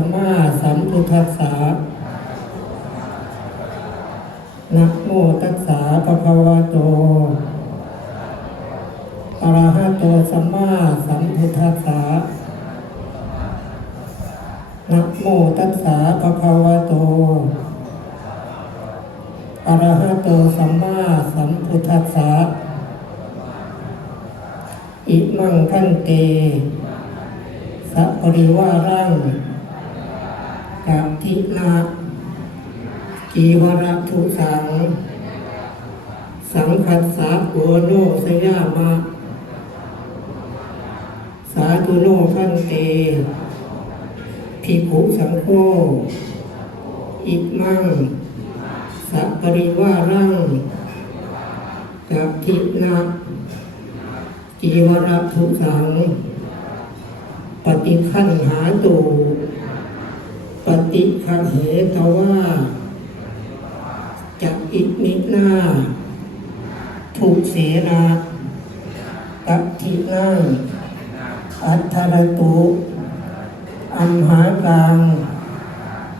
สัมมาสัมพุทธัสสะนะโมตัสสะภะคะวะโตอะระหะโตสัมมาสัมพุทธัสสะนะโมตัสสะภะคะวะโตอะระหะโตสัมมาสัมพุทธัสสะอิมังคันเตสัปริวารัง กัปทินาจีวรทุสัง สังคัสสะโกโนสยามะ สาธุโนขันเตภิกขุสังโฆอิมัง สัปริวารังกัปทินาจีวรทุสัง ปฏิคันหาตู ปฏิคันเหตว่าจักอิมินาทุเสนาตัตถินังอัทรตุอัมหากัง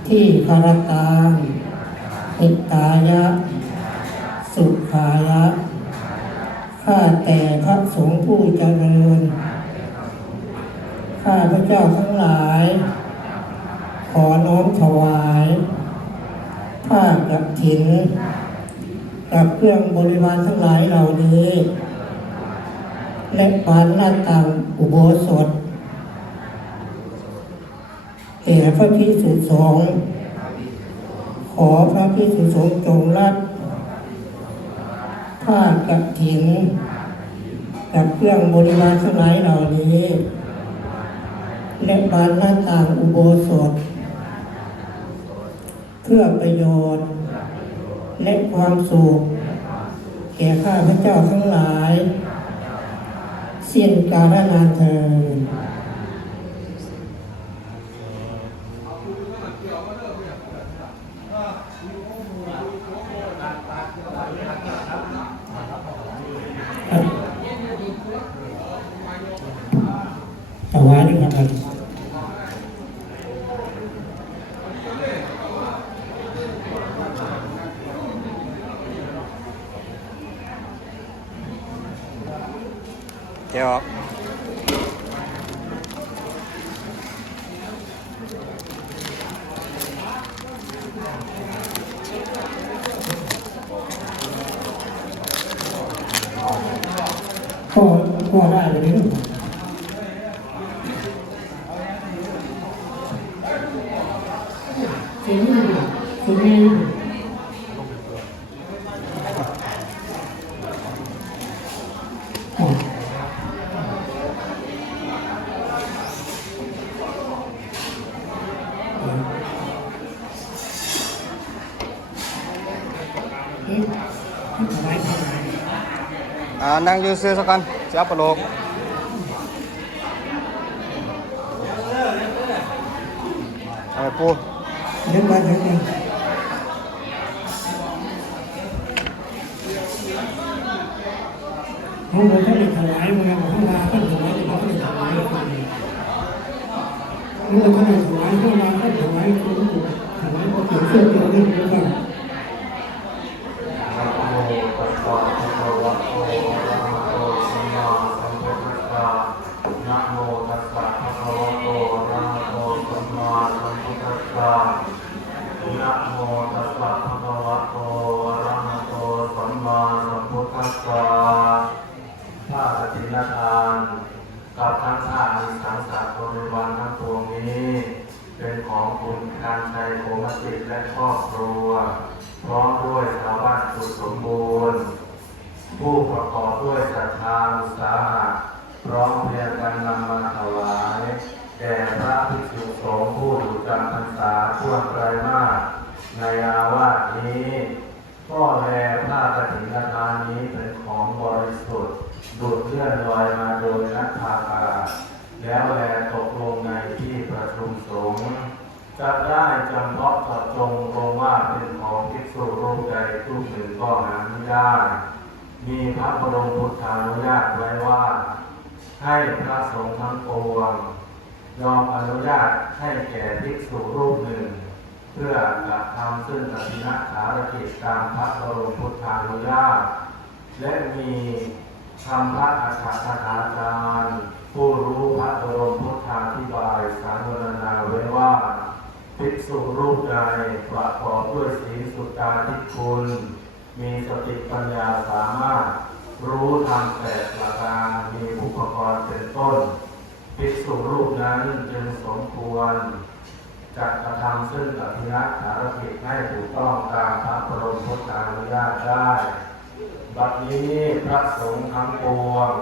ที่ภารตางหิตายะ สุขายะ ข้าแต่พระสงฆ์ผู้เจริญ ข้าพระเจ้าทั้งหลาย ขอน้อมถวายผ้ากับถินกับเครื่องบริวารทั้งหลายเหล่านี้ และปานหน้าต่างอุโบสถแก่พระพิสุสงฆ์ขอพระพิสุสงฆ์จงรับผ้ากับถินกับเครื่องบริวารทั้งหลายเหล่านี้และบานหน้าต่างอุโบสถ พื่อประโยชน์ และความสุขแก่ข้าพระเจ้าทั้งหลาย สิ้นกาลนานเทินถวายด้วยครับแกะออกก็ก็ได้เลยนี่เสียงนี่เสียงนี่อ๋อเอ๊ะถวายถวาย อ่า นั่งอยืนซื้อสักกันจะเอาปลาโลกเอาไปปูเดี๋ยวมาเดี๋ยวมาเขาบอกเขาได้ถวายมา นะโมตัสสะภะคะวะโตอะระหะโตสัมมาสัมพุทธัสสะนะโมตัสสะภะคะวะโตอะระหะโตสัมมาสัมพุทธัสสะพระอธินทานกับทั้งข้ามีสังสารบริวารทั้งปวงนี้ เป็นของคุณการใจโคมจิตและครอบครัว พร้อมด้วยชาวบ้านสุดสมบูรณ์ ผู้ประกอบด้วยศรัทธาอุตสาหะ ร้อมเพรียงกันนำมาถวาย แด่พระภิกษุสงฆ์ผู้อยู่จำพรรษาทั่วไตรมาสในอาวาสนี้ก็แลผ้ากฐินทานนี้เป็นของบริสุทธิ์ดุดเลื่อนลอยมาโดยนักพาอากาแล้วแลตกลงในที่ประชุมสงฆ์จะได้จำเพาะเจาะจงลงว่าเป็นของภิกษุรูปใดรูปหนึ่งก็หาไม่ได้ มีพระบรมพุทธานุญาตไว้ว่า ให้พระสงฆ์ทั้งปวงยอมอนุญาตให้แก่ภิกษุรูปหนึ่ง เพื่อกระทำซึ่งอภินักขารกิจตามพระบรมพุทธานุญาต และมีธรรมะอัฏฐคาถาจารย์ผู้รู้พระบรมพุทธาธิบายสารวนาไว้ว่าภิกษุรูปใดประกอบด้วยศีลสุตาทิคุณ มีสติปัญญาสามารถ รู้ทำแปดประการมีอุปกรณ์เป็นต้นภิกษุรูปนั้นจึงสมควรจัดกระทำซึ่งอภิรักษารกิจให้ถูกต้องตามพระบรมพุทธานุญาตได้ บัดนี้พระสงฆ์ทั้งปวง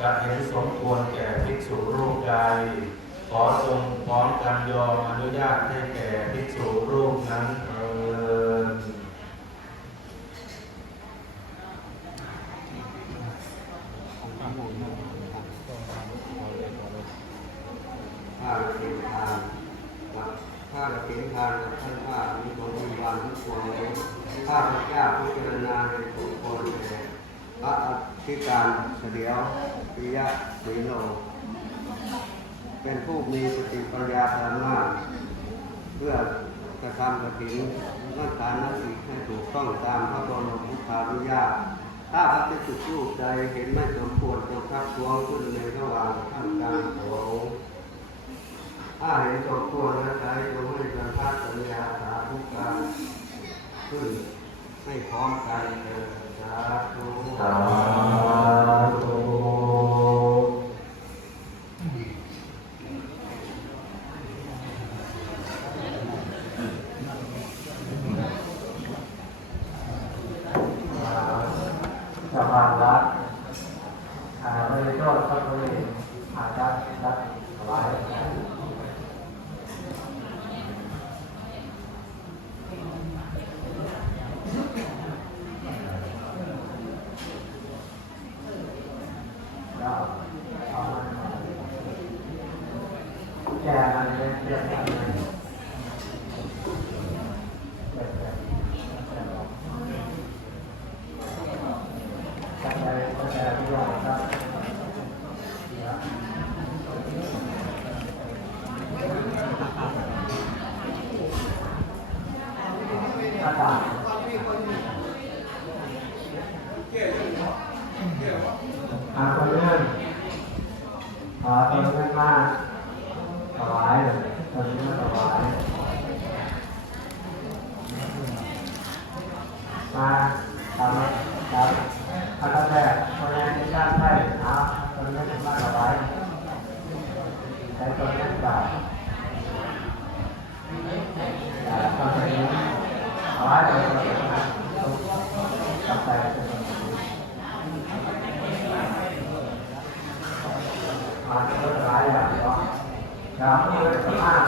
จะเห็นสมควรแก่ภิกษุรูปใด ขอทรงพร้อมกันยอมอนุญาตให้แก่ภิกษุรูปนั้นเถิดถ้าเราเป็นทานถ้าเราเป็นทานกับท่านว่ามีบริวารทุกคนเลยถ้าพระเจ้าพิจารณาในทุกคนเลยพระอธิการเฉลียวปิยะสีโลเป็นผู้มีสติปัญญาสามารถเพื่อกระทำกระถิ่นนักฐานนักสิให้ถูกต้องตามพระบรมพุทธานุญาตถ้าพระภิกษุรูปใดเห็นไม่สมควรจงทักท้วงขึ้นในระหว่างท่ามกลางโถง ถ้าเห็นสมควรแล้วใช้จงให้สัมภาษสัญญาสาธุการขึ้นให้พร้อมกันเถิดสาธุสาธุ สะพานรัฐอาไม่ได้โทษก็เลยอาจจะรัฐไว้แล้วเอามาแก้อะไรเนี่ยเรื่องอะไรเนี่ยเรื่องอะไร จัดไปจัดไปทุกอย่างครับอากาศอาคนเรื่องขอเป็นเรื่องมากถวายตอนนี้มาถวาย มาทำครับอันดับแรกคนแรกที่ด้านไทยนะคนนี้ถึงมาเอาไว้ใช้ตัวนี้บาทอ่าตอนนี้เอาไว้ตัวนี้นะตัดไป มาตัวร้ายอย่างเนาะอยาเพิ่งเลยมาก